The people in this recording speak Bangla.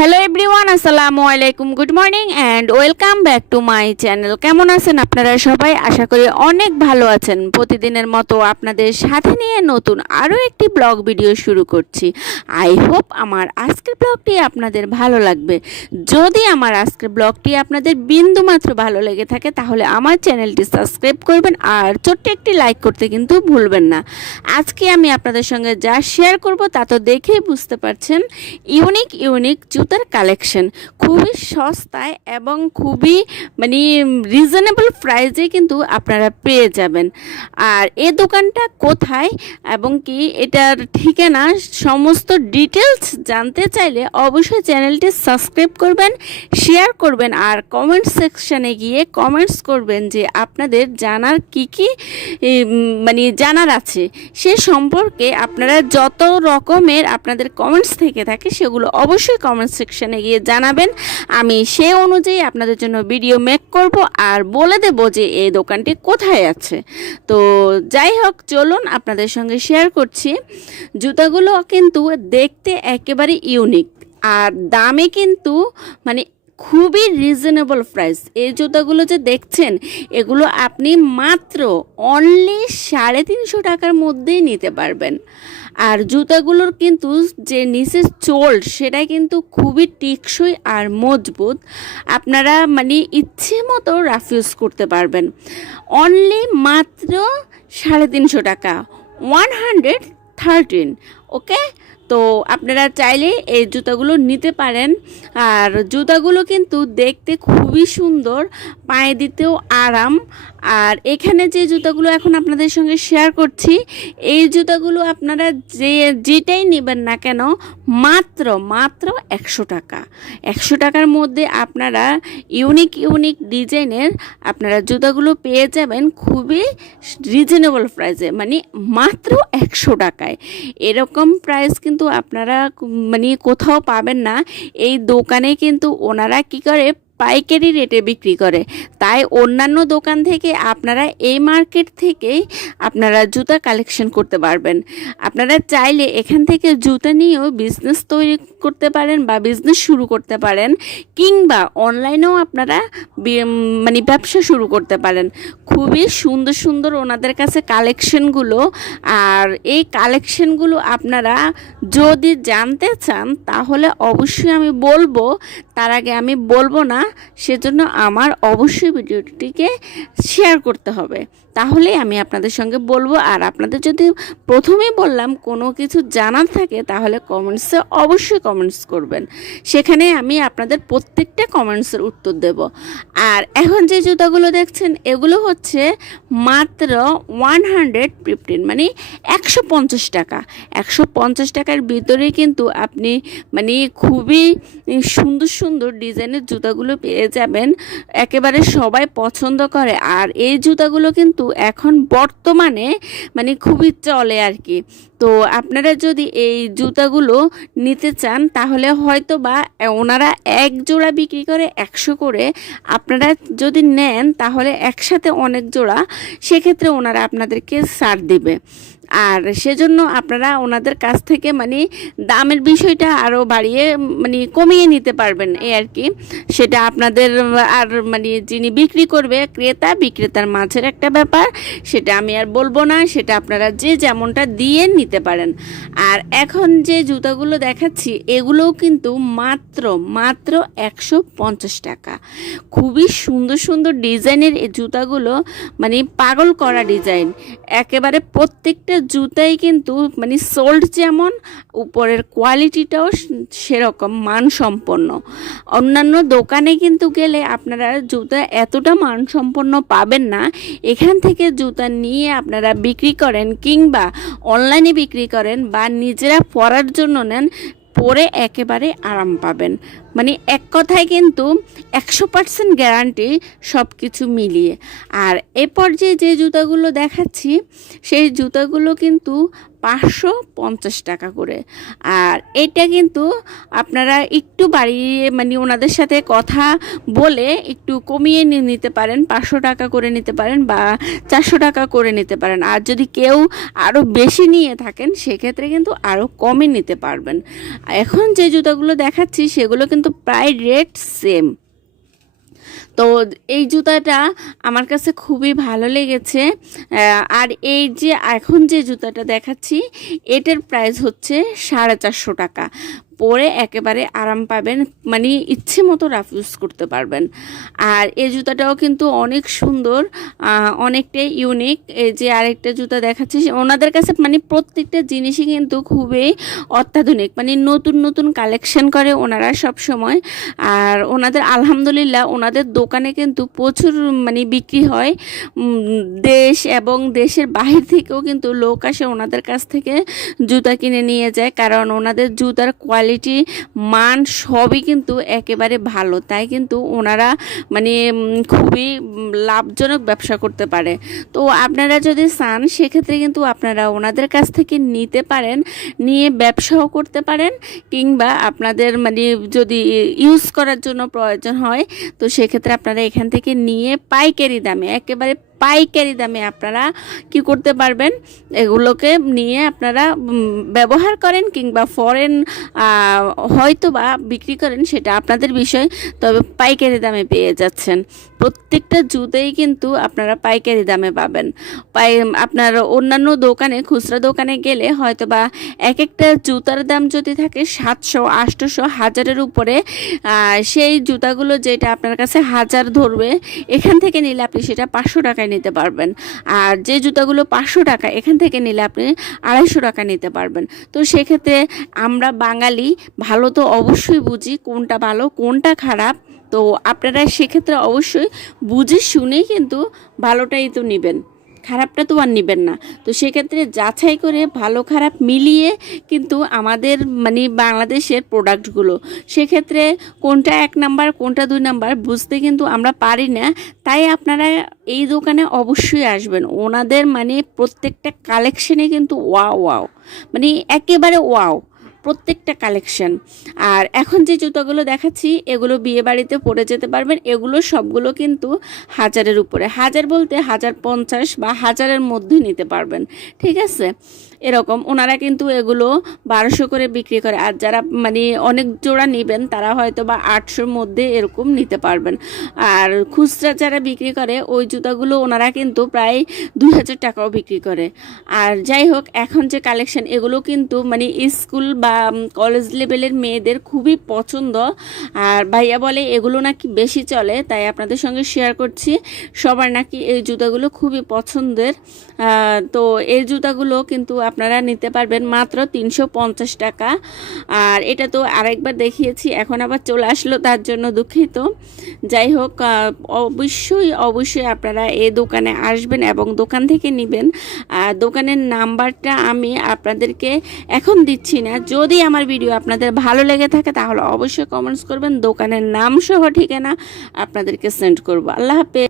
হ্যালো এভরিওয়ান আসসালামু আলাইকুম good morning and welcome back to my channel কেমন আছেন আপনারা সবাই? আশা করি অনেক ভালো আছেন। প্রতিদিনের মতো আপনাদের সাথে নিয়ে নতুন আরও একটি ব্লগ ভিডিও শুরু করছি। আই হোপ আমার আজকের ব্লগটি আপনাদের ভালো লাগবে। যদি আমার আজকের ব্লগটি আপনাদের বিন্দু মাত্র ভালো লেগে থাকে, তাহলে আমার চ্যানেলটি সাবস্ক্রাইব করবেন আর ছোট্ট একটি লাইক করতে কিন্তু ভুলবেন না। আজকে আমি আপনাদের সঙ্গে যা শেয়ার করব তা তো দেখেই বুঝতে পারছেন। ইউনিক ইউনিক জুতার কালেকশন খুবই সস্তায় এবং খুবই মানে রিজনেবল প্রাইসে কিন্তু আপনারা পেয়ে যাবেন। আর এ দোকানটা কোথায় এবং কি এটার ঠিকানা সমস্ত ডিটেলস জানতে চাইলে অবশ্যই চ্যানেলটি সাবস্ক্রাইব করবেন শেয়ার করবেন আর কমেন্ট সেকশানে গিয়ে কমেন্টস করবেন যে আপনাদের জানার কি কি মানে জানার আছে। সে সম্পর্কে আপনারা যত রকমের আপনাদের কমেন্টস থেকে থাকে সেগুলো অবশ্যই কমেন্ট সেকশানে গিয়ে জানাবেন। আমি সে অনুযায়ী আপনাদের জন্য ভিডিও মেক করব আর বলে দেব যে এই দোকানটি কোথায় আছে। তো যাই হোক, চলুন আপনাদের সঙ্গে শেয়ার করছি। জুতাগুলো কিন্তু দেখতে একেবারে ইউনিক আর দামে কিন্তু মানে খুবই রিজনেবল প্রাইস এই জুতাগুলো যে দেখছেন, এগুলো আপনি মাত্র অনলি সাড়ে তিনশো টাকার মধ্যেই নিতে পারবেন। আর জুতাগুলোর কিন্তু যে নিচের চোল সেটা কিন্তু খুবই টেকসই আর মজবুত। আপনারা মানে ইচ্ছে মতো রাফ ইউজ করতে পারবেন। অনলি মাত্র সাড়ে তিনশো টাকা। ওয়ান হান্ড্রেড থার্টিন ওকে তো আপনারা চাইলে এই জুতাগুলো নিতে পারেন। আর জুতাগুলো কিন্তু দেখতে খুবই সুন্দর, পায়ে দিতেও আরাম। আর এখানে যে জুতাগুলো এখন আপনাদের সঙ্গে শেয়ার করছি, এই জুতাগুলো আপনারা যে যেটাই নেবেন না কেন, মাত্র মাত্র একশো টাকা। একশো টাকার মধ্যে আপনারা ইউনিক ইউনিক ডিজাইনের আপনারা জুতাগুলো পেয়ে যাবেন খুবই রিজনেবল প্রাইসে মানে মাত্র একশো টাকায়। এরকম প্রাইস কিন্তু আপনারা মানে কোথাও পাবেন না। এই দোকানে কিন্তু ওনারা কি করে পাইকারি রেটে বিক্রি করে। তাই অন্যান্য দোকান থেকে আপনারা এই মার্কেট থেকেই আপনারা জুতা কালেকশন করতে পারবেন। আপনারা চাইলে এখান থেকে জুতা নিয়েও বিজনেস তৈরি করতে পারেন বা বিজনেস শুরু করতে পারেন, কিংবা অনলাইনেও আপনারা মানে ব্যবসা শুরু করতে পারেন। খুবই সুন্দর সুন্দর ওনাদের কাছে কালেকশনগুলো, আর এই কালেকশনগুলো আপনারা যদি জানতে চান, তাহলে অবশ্যই আমি বলব। তার আগে আমি বলব না সেজন্য আমার অবশ্যই ভিডিওটিকে শেয়ার করতে হবে। তাহলেই আমি আপনাদের সঙ্গে বলব। আর আপনাদের যদি প্রথমেই বললাম কোনো কিছু জানার থাকে, তাহলে কমেন্টসে অবশ্যই কমেন্টস করবেন। সেখানে আমি আপনাদের প্রত্যেকটা কমেন্টসের উত্তর দেব। আর এখন যে জুতাগুলো দেখছেন, এগুলো হচ্ছে মাত্র ওয়ান হান্ড্রেড ফিফটিন মানে একশো পঞ্চাশ টাকা। একশো পঞ্চাশ টাকার ভিতরে কিন্তু আপনি মানে খুবই সুন্দর সুন্দর ডিজাইনের জুতাগুলো পেয়ে যাবেন। একেবারে সবাই পছন্দ করে। আর এই জুতাগুলো কিন্তু এখন বর্তমানে মানে খুবই চলে আর কি। তো আপনারা যদি এই জুতাগুলো নিতে চান, তাহলে হয়তো বা ওনারা এক জোড়া বিক্রি করে একশো করে আপনারা যদি নেন, তাহলে একসাথে অনেক জোড়া, সেক্ষেত্রে ওনারা আপনাদেরকে ছাড় দেবে। আর সেজন্য আপনারা ওনাদের কাছ থেকে মানে দামের বিষয়টা আরও বাড়িয়ে মানে কমিয়ে নিতে পারবেন এই আর কি। সেটা আপনাদের, আর মানে যিনি বিক্রি করবে, ক্রেতা, বিক্রেতার মাঝের একটা ব্যাপার, সেটা আমি আর বলব না, সেটা আপনারা যে যেমনটা দিয়ে নিতে পারেন। আর এখন যে জুতাগুলো দেখাচ্ছি, এগুলোও কিন্তু মাত্র মাত্র একশো পঞ্চাশ টাকা। খুবই সুন্দর সুন্দর ডিজাইনের এই জুতাগুলো মানে পাগল করা ডিজাইন। একেবারে প্রত্যেকটা জুতাই কিন্তু মানে সোল্ড যেমন, উপরের কোয়ালিটিটাও সেরকম মানসম্পন্ন। অন্যান্য দোকানে কিন্তু গেলে আপনারা জুতা এতটা মানসম্পন্ন পাবেন না, এখান থেকে জুতা নিয়ে আপনারা বিক্রি করেন কিংবা অনলাইনে বিক্রি করেন বা নিজেরা পরার জন্য নেন পরে একেবারে আরাম পাবেন। মানে এক কথায় কিন্তু একশো পার্সেন্ট গ্যারান্টি সব কিছু মিলিয়ে। আর এ পর্যায়ে যে জুতাগুলো দেখাচ্ছি, সেই জুতাগুলো কিন্তু পাঁচশো পঞ্চাশ টাকা করে। আর এটা কিন্তু আপনারা একটু বাড়িয়ে মানে ওনাদের সাথে কথা বলে একটু কমিয়ে নিতে পারেন, পাঁচশো টাকা করে নিতে পারেন বা চারশো টাকা করে নিতে পারেন। আর যদি কেউ আরও বেশি নিয়ে থাকেন, সেক্ষেত্রে কিন্তু আরও কমে নিতে পারবেন। এখন যে জুতাগুলো দেখাচ্ছি, সেগুলো কিন্তু প্রায় রেট সেম। তো এই জুতাটা আমার কাছে খুবই ভালো লেগেছে। আর এই যে এখন যে জুতাটা দেখাচ্ছি, এটার প্রাইস হচ্ছে সাড়ে চারশো টাকা। পরে একেবারে আরাম পাবেন মানে ইচ্ছে মতো রাফ ইউজ করতে পারবেন। আর এই জুতাটাও কিন্তু অনেক সুন্দর অনেকটাই ইউনিক এই যে আরেকটা জুতা দেখাচ্ছি, ওনাদের কাছে মানে প্রত্যেকটা জিনিসই কিন্তু খুবই অত্যাধুনিক মানে নতুন নতুন কালেকশন করে ওনারা সব সময় আর ওনাদের আলহামদুলিল্লাহ, ওনাদের দোকানে কিন্তু প্রচুর মানে বিক্রি হয়। দেশ এবং দেশের বাহির থেকেও কিন্তু লোক আসে ওনাদের কাছ থেকে জুতা কিনে নিয়ে যায়, কারণ ওনাদের জুতার কোয়ালিটি মান সবই কিন্তু একেবারে ভালো। তাই কিন্তু ওনারা মানে খুবই লাভজনক ব্যবসা করতে পারে। তো আপনারা যদি চান, সেক্ষেত্রে কিন্তু আপনারা ওনাদের কাছ থেকে নিতে পারেন, নিয়ে ব্যবসাও করতে পারেন, কিংবা আপনাদের মানে যদি ইউজ করার জন্য প্রয়োজন হয়, তো সেক্ষেত্রে আপনারা এখান থেকে নিয়ে পাইকারি দামে, একেবারে পাইকারি দামে আপনারা কি করতে পারবেন? এগুলোকে নিয়ে আপনারা ব্যবহার করেন কিংবা ফরেন হয়তো বা বিক্রি করেন সেটা আপনাদের বিষয়, তবে পাইকারি দামে পেয়ে যাচ্ছেন। প্রত্যেকটা জুতেই কিন্তু আপনারা পাইকারি দামে পাবেন। পাই, আপনার অন্যান্য দোকানে, খুচরা দোকানে গেলে হয়তো বা এক একটা জুতার দাম যদি থাকে সাতশো আটশোশো হাজারের উপরে সেই জুতাগুলো যেটা আপনার কাছে হাজার ধরবে, এখান থেকে নিলে আপনি সেটা পাঁচশো টাকায় নিতে পারবেন। আর যে জুতাগুলো পাঁচশো টাকা, এখান থেকে নিলে আপনি আড়াইশো টাকা নিতে পারবেন। তো সেক্ষেত্রে আমরা বাঙালি, ভালো তো অবশ্যই বুঝি কোনটা ভালো, কোনটা খারাপ। তো আপনারা সেক্ষেত্রে অবশ্যই বুঝে শুনেই কিন্তু ভালোটাই তো নেবেন। খারাপটা তো আর নেবেন না। তো সেক্ষেত্রে যাচাই করে ভালো খারাপ মিলিয়ে কিন্তু আমাদের মানে বাংলাদেশের প্রোডাক্টগুলো সেক্ষেত্রে কোনটা এক নাম্বার, কোনটা দুই নাম্বার বুঝতে কিন্তু আমরা পারি না। তাই আপনারা এই দোকানে অবশ্যই আসবেন। ওনাদের মানে প্রত্যেকটা কালেকশনে কিন্তু ওয়াও ওয়াও মানে একেবারে ওয়াও প্রত্যেকটা কালেকশন আর এখন যে জুতোগুলো দেখাচ্ছি, এগুলো বিয়ে বাড়িতে পরে যেতে পারবেন। এগুলো সবগুলো কিন্তু হাজারের উপরে। হাজার বলতে হাজার পঞ্চাশ বা হাজারের মধ্যে নিতে পারবেন। ঠিক আছে? এরকম। ওনারা কিন্তু এগুলো বারোশো করে বিক্রি করে। আর যারা মানে অনেক জোড়া নেবেন, তারা হয়তো বা আটশোর মধ্যে এরকম নিতে পারবেন। আর খুচরা যারা বিক্রি করে, ওই জুতাগুলো ওনারা কিন্তু প্রায় দুই হাজার টাকাও বিক্রি করে। আর যাই হোক, এখন যে কালেকশন এগুলো কিন্তু মানে স্কুল বা কলেজ লেভেলের মেয়েদের খুবই পছন্দ। আর ভাইয়া বলে, এগুলো নাকি বেশি চলে। তাই আপনাদের সঙ্গে শেয়ার করছি। সবার নাকি এই জুতাগুলো খুবই পছন্দের। তো এই জুতাগুলো কিন্তু আপনারা নিতে পারবেন মাত্র তিনশো পঞ্চাশ টাকা। আর এটা তো আরেকবার দেখিয়েছি, এখন আবার চলে আসলো তার জন্য দুঃখিত। যাই হোক অবশ্যই অবশ্যই আপনারা এই দোকানে আসবেন এবং দোকান থেকে নেবেন। আর দোকানের নাম্বারটা আমি আপনাদেরকে এখন দিচ্ছি না। যদি আমার ভিডিও আপনাদের ভালো লেগে থাকে, তাহলে অবশ্যই কমেন্টস করবেন। দোকানের নাম সহ ঠিকানা আপনাদেরকে সেন্ড করব। আল্লাহ হাফেজ।